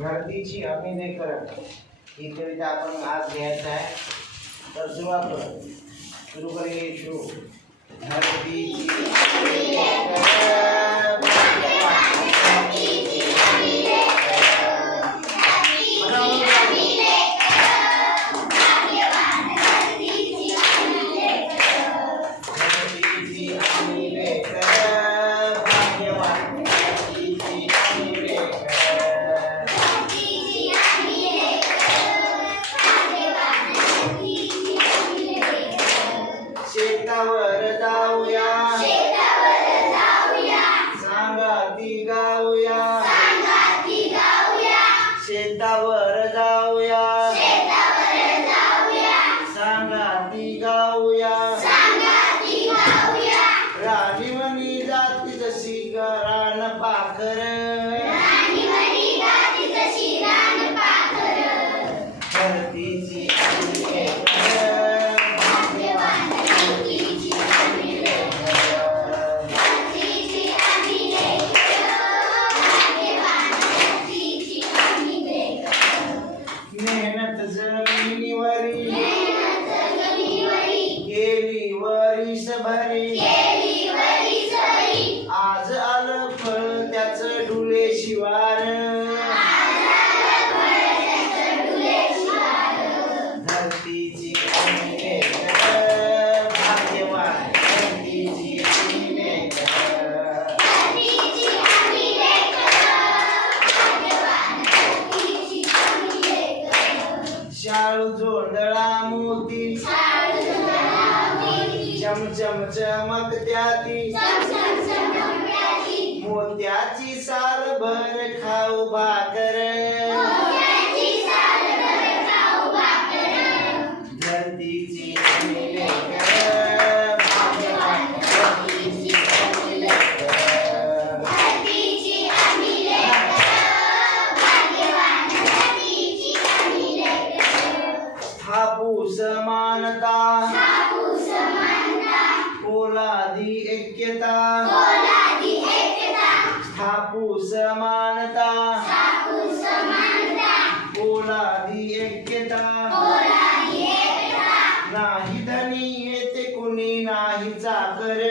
गर्दीची धरतीची अभिनयकर ही कविता आपण आज घ्यायचा आहे. तर सुरुवात करू सुरू करू गर्दीची शेतावर जाऊया. सांगा ती गाऊया राणी म्हणी जाती जशी रान पाखर. धरतीची भरी आज आलं फळ त्याच डुले शिवार. धरतीची भाग्यवान धरतीची. शाळू जोंधळा मोती. चमचम चमक त्याती. मोत्याची सार भर खाऊ भाकर. धरतीची. हापूस समानता ऐक्यता स्थापू समानता पोलादी ऐक्यता नाही धनी येते कुणी नाही चाकर।